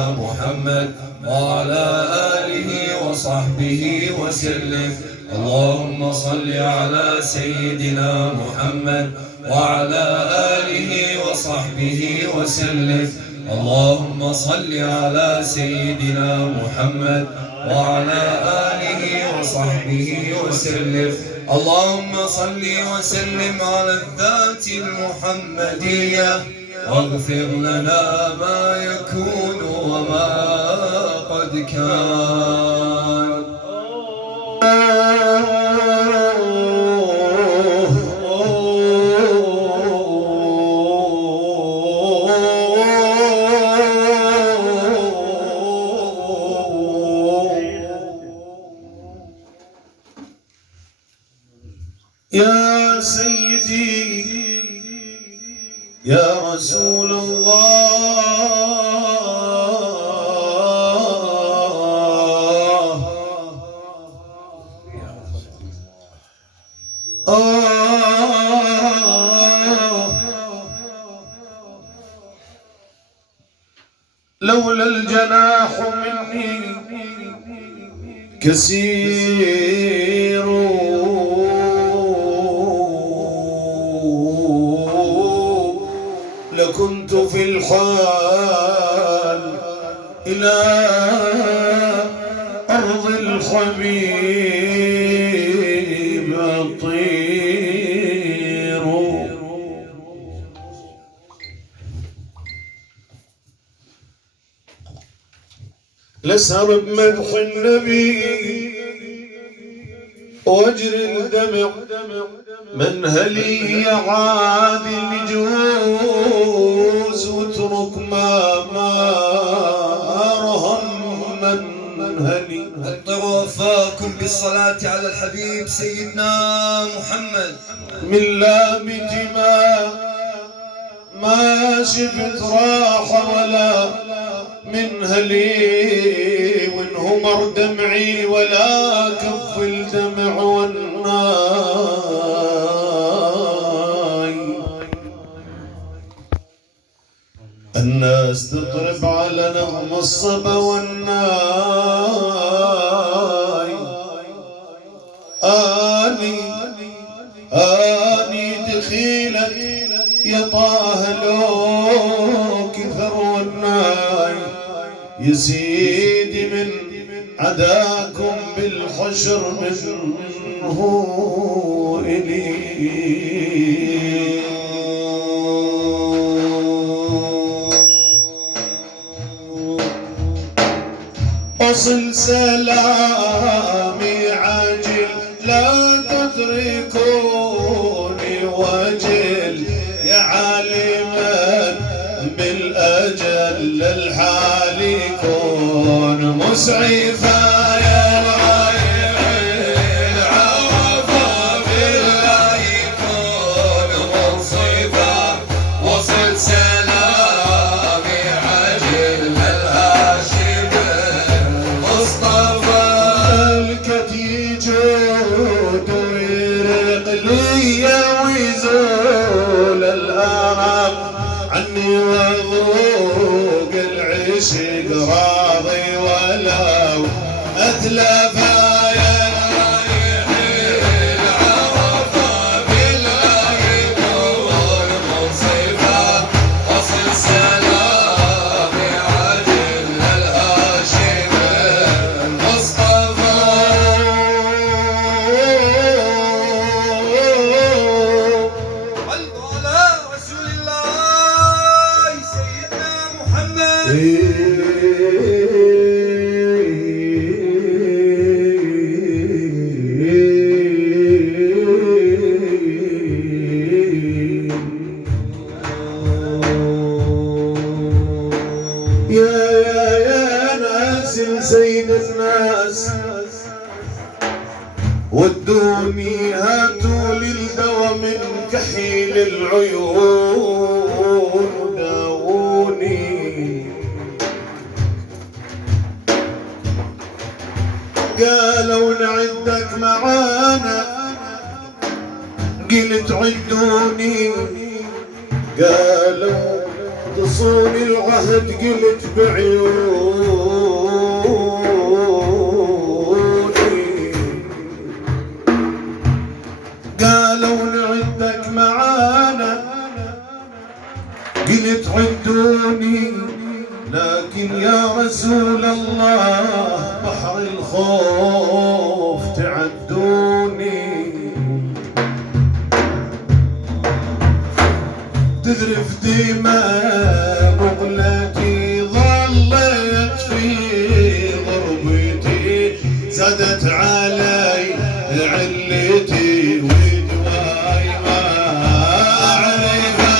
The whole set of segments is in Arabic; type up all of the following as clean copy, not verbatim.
محمد وعلى آله وصحبه وسلم. اللهم صل على سيدنا محمد وعلى آله وصحبه وسلم. اللهم صل على سيدنا محمد وعلى آله وصحبه وسلم. اللهم صل وسلم على الذات المحمدية واغفر لنا ما يكون وما قد كان. يا سيدي يا رسول لولا الجناح مني كثير لكنت في الحال إلى أرض الحبيب أطير. لسر بمدح النبي واجري الدمع منهلي عادل جوز واترك ما رهم منهلي. اطروا وفاكم بالصلاة على الحبيب سيدنا محمد. من لامتي ما شفت راحة ولا منهلي وانهمر دمعي ولا كف الدمع والناي. الناس تضرب على نغم الصبا والناي. آني دخيلك يا طه لو كثر والناي. يزيد من عداكم بالحشر منه إلي. أصل سلامي عاجل لا تتركوني وجل يا عالما بالأجل للحال يكون مسعفا. يا الغيب العوفى بالله يكون منصفا. وصل سلامي عجل للهاشم المصطفى. الكتي جود ويرق لي ويزول الأرق عني وذوق العشق راضي ولو أتلفا. يا رايح العرفة بالله يكون منصفا. وصل سلامي عجل للهاشم المصطفى. على رسول الله سيدنا محمد. يا ناس سيد الناس ودوني هاتوا لي الدواء من كحيل العيون داووني. قالوا نعدك معانا قلت عدوني. قالوا تصون العهد قلت بعيوني، قالوا نعدك معانا قلت عدوني، لكن يا رسول الله بحر الخوف تعدوني. تذرف دماء مغلتي ظلت في غربتي، زادت علي علتي ودواي ما أعرفها.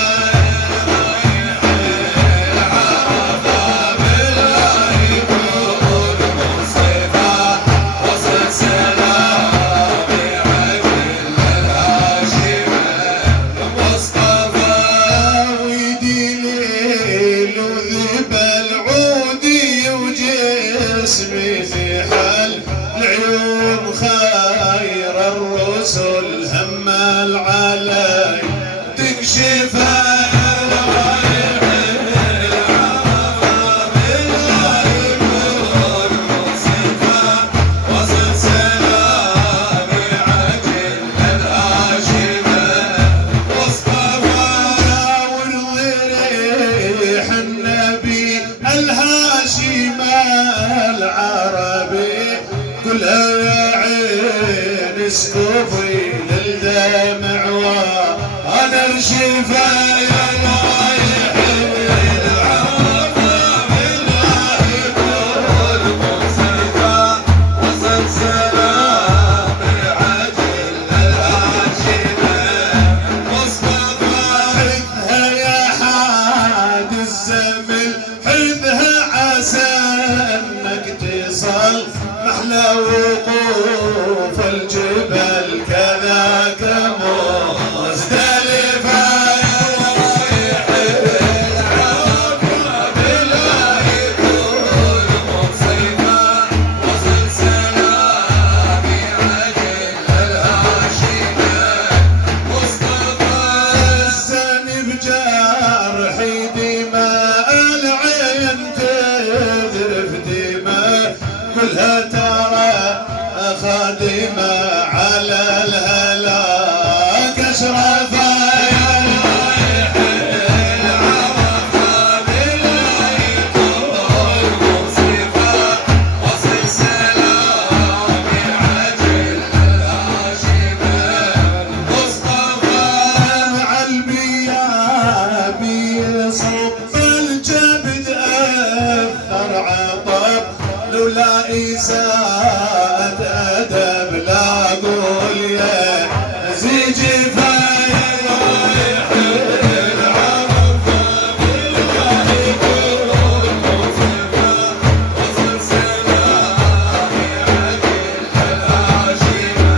عرفها بالله يكون مصطفى وصل سلامي عقل الهاشم مصطفى. ويدي ليل وذب العودي وجسمي في حل العيون، خير الرسل هم العلي تكشفها. اسكفي للدمع وانا ارشفه يا رايح العافى بالله يكون مصطفى وصل سلامي عجل الهاشمه مصطفى. حذها يا حاد الزمن حذها عسى انك تصل محلى وقوف الجبل كذاك مزدلفة. يا رايح العافى بالله يكون مصطفى وصل سلامي عجل الهاشمة مصطفى. هزني بجرحي دماء العين تذرف دماء كلها ترى خادمة على الهلاك أشرفا. يا رايح العرفة بالله يكون مصطفى وصل سلامي عجل الهاشمة مصطفى. مع البياب يصب الجبد أثر عطب لولا إساءة أدب لا أقول يا زيج فايا. رايح العرفة بالله يكون مصطفى وصل سلامي عجل الهاشمة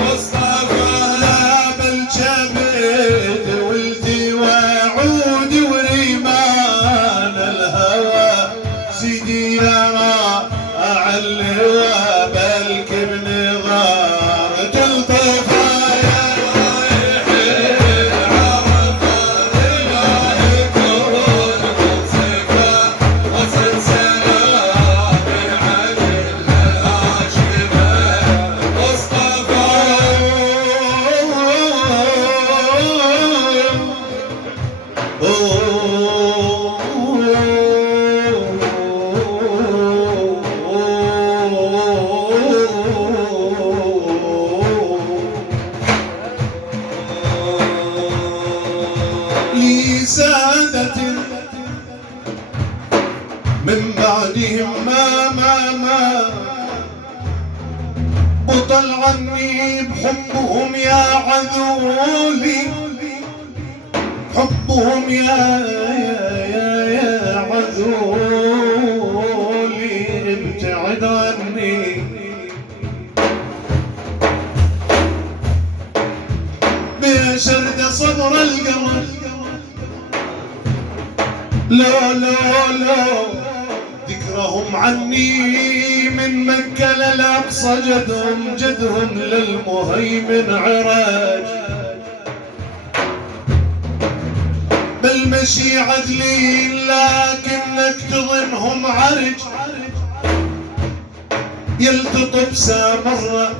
مصطفى. لا بالجبد ولدي وعودي وريمان الهوى سيدي يرى اللواء بالكب نظار تلطفا. يا رايح العرفة بالله يكون مصطفى وصل سلامي عجل الهاشمة مصطفى. سادة من بعدهم ما بطل عني بحبهم يا عذولي، حبهم يا عذولي ابتعد عني. بيا شرد صبر القمر لا ذكرهم عني من مكة للأقصى جدهم للمهيمن عراج. بل المشي عدلين لكنك تظنهم عرج، يلتطب سامرة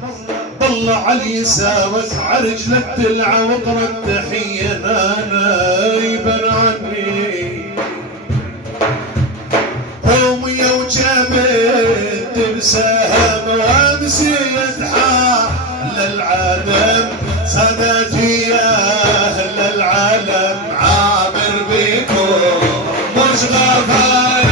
طلع علي يساوس عرج للدلع واقرا التحية نايبا عني قومي وجابت بسهم وامسيت حال العالم صدتي يا اهل العالم عامر بكم مش غفار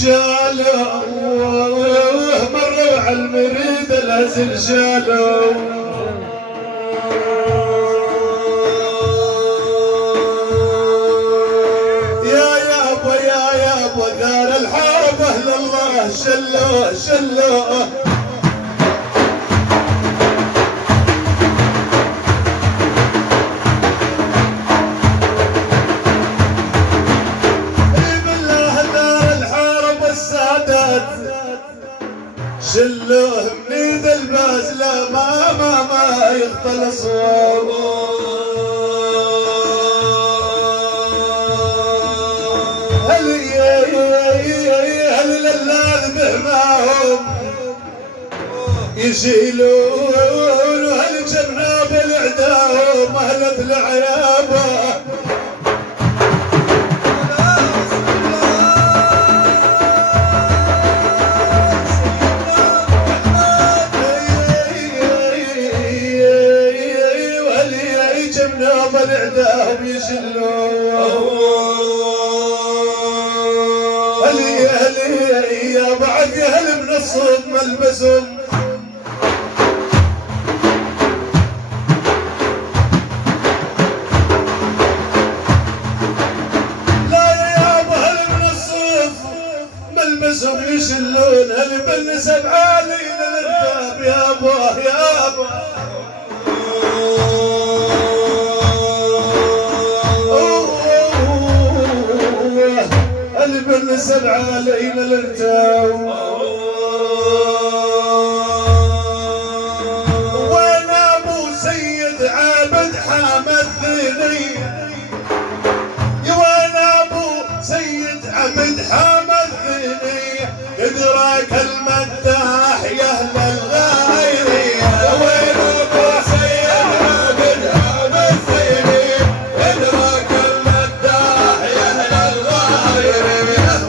شالوا مروا على المريد الهزل شالوا يا ابو دار الحرب اهل الله شلوا شلوه من ذا الباس لا ما يخطل صوابه هل للاذ بهماهم يشيلون هل جناب الاعداهم اهلت العيابه الاعداء يشلوا هلي يا بعد هل من الصوت ملبسهم لا يا ابو هل من الصوت ملبسهم يشلون هل بالنسب عالي للركاب يا ابو بالنسب علينا الارتاو وين ابو سيد عابد حامد ذيني وين ابو سيد عبد حامد ذيني ادراك المداح يا اهل الغايريه وين ابو سيد عبد حامد ذيني ادراك المداح يا اهل الغايريه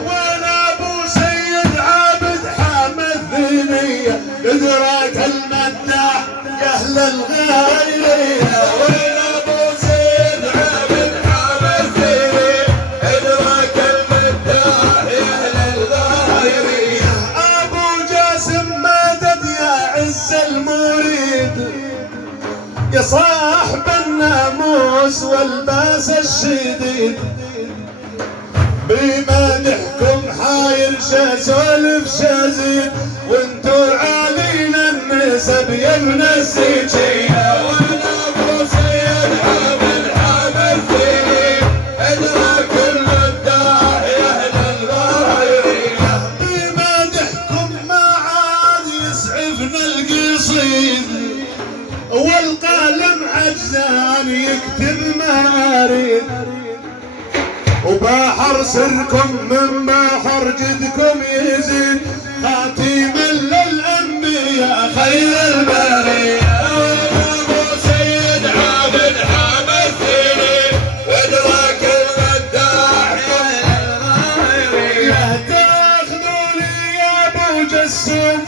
ادراك المداح يا اهل الغايريه وين ابو سيد عابد حامد ذيني ادراك المداح يا اهل الغايريه ابو جاسم مدد يا عز المريد يا صاحب الناموس والباس الشديد بمدحكم حاير سولف شزيد وانتو علينا النسب يا ابن السجيه وانا ابو سيد عابد حامد ذيني ادراك المداح يا اهل الغايريه بمدحكم ما عاد يسعفنا القصيد والقلم عجزان يكتب ماريد وبحر سركم من بحر جدكم يزيد خاتما للانبياء خير البريه ابو سيد عابد حامد ذيني ادراك المداح يا اهل الغايريه تاخذوني يا ابو جسوم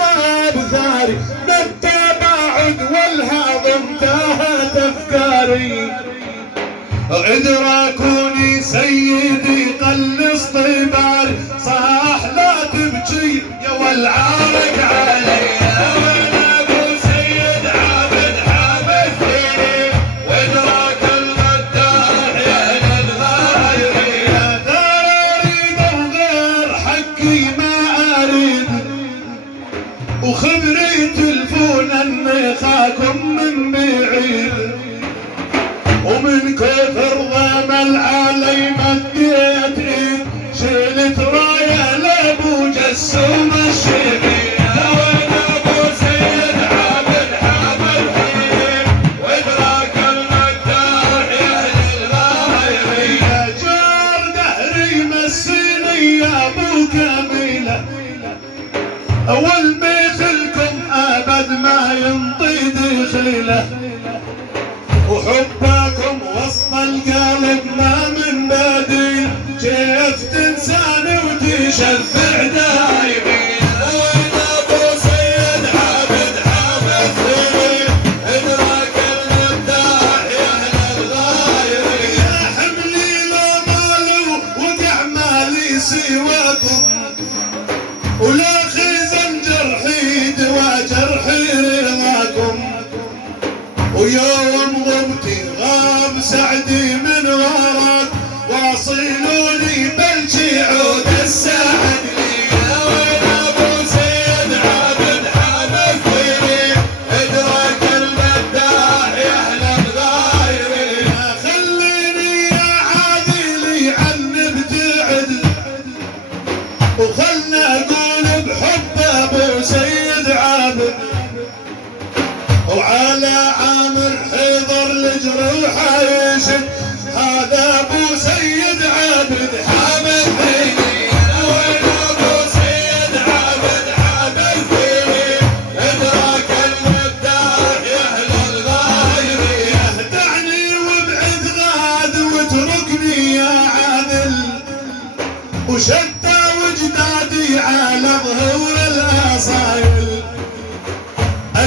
ابثاري من التباعد والهضم تاهت افكاري ادراكوني سيدي قلص طباري صاح لا تبكي يا والعارك علي وحبكم وسط القلب ما من بديل، كيف تنساني وتشفع دايمين. وين ابو سيد عابد حامد ثري، ادراك المداح يا اهل الغايرين. يا حملي لو مالي وقع مالي سواكم، ولا خزن جرحي دوا جرحي رضاكم. ويوم غبتي غاب سعدي من وراك، واصلوا لي بلجي عود السعد لي. يا وين ابو سيد عابد حامد ثري، ادراك المداح يا اهل الغايرين. خليني يا عادلي عن ابتعد، وخلنا اقول بحب ابو سيد عابد، وعلى عامر حيضر الجروح يشد. هذا ابو سيد عابد حامد ثري. وين ابو سيد عابد حامد ثري، ادراك المداح يا اهل الغايرين. دعني وابعد غاد واتركني يا عادل، وشتى وجدادي على ظهور الاصايل.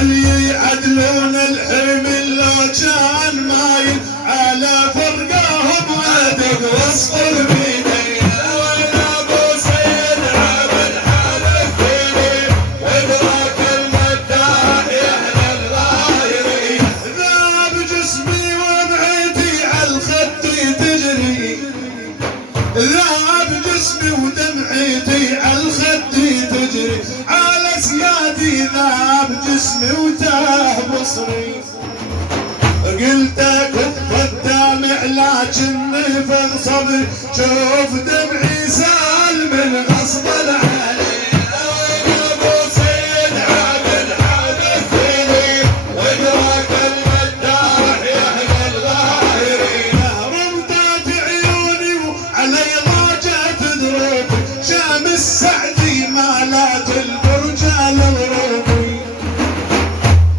اللي يعدلون الحمل لو كان مايل، على فرقاهم ادق واصفر بيدي. وين ابو سيد عابد حامد ثري، ادراك المداح يا اهل الغايرين. ذاب جسمي ودمعتي على الخد تجري، ذاب جسمي ودمعتي على الخد تجري. على سيادي ذاب جسمي وتاه بصري، قلت اكف الدمع لكني في صبري. شوف دمعي سال من غصب علي. وين ابو سيد عابد حامد ثري، وادراك المداح يا اهل الغايرين. رمضت عيوني وعلي ضاجت دروبي، شام السعدي مالات البرجال الغروبي.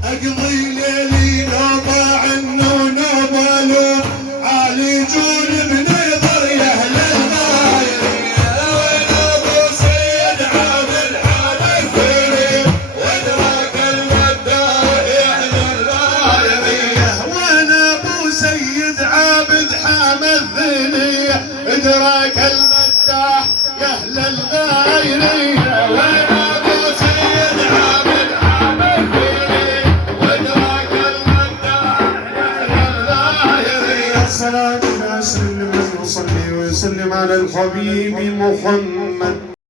اقضي ليلي نوبه عنه ونوبه له، عالجون بنظر يا اهل الغايرين. وين ابو سيد عابد حامد ثري، وادراك المداح يا اهل الغايرين. وين ابو سيد عابد حامد ثري، ادراك المداح يا اهل الغايرين. وين ابو سيد عابد حامد ثري، وادراك المداح يا اهل الغايرين. الصلاة والسلام على من يصلي ويسلم على الحبيب محمد.